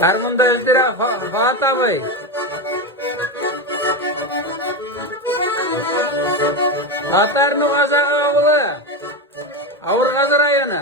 Harmunda Ezdira Fata Bey. Atar nu kaza awla. Awur kaza rayana.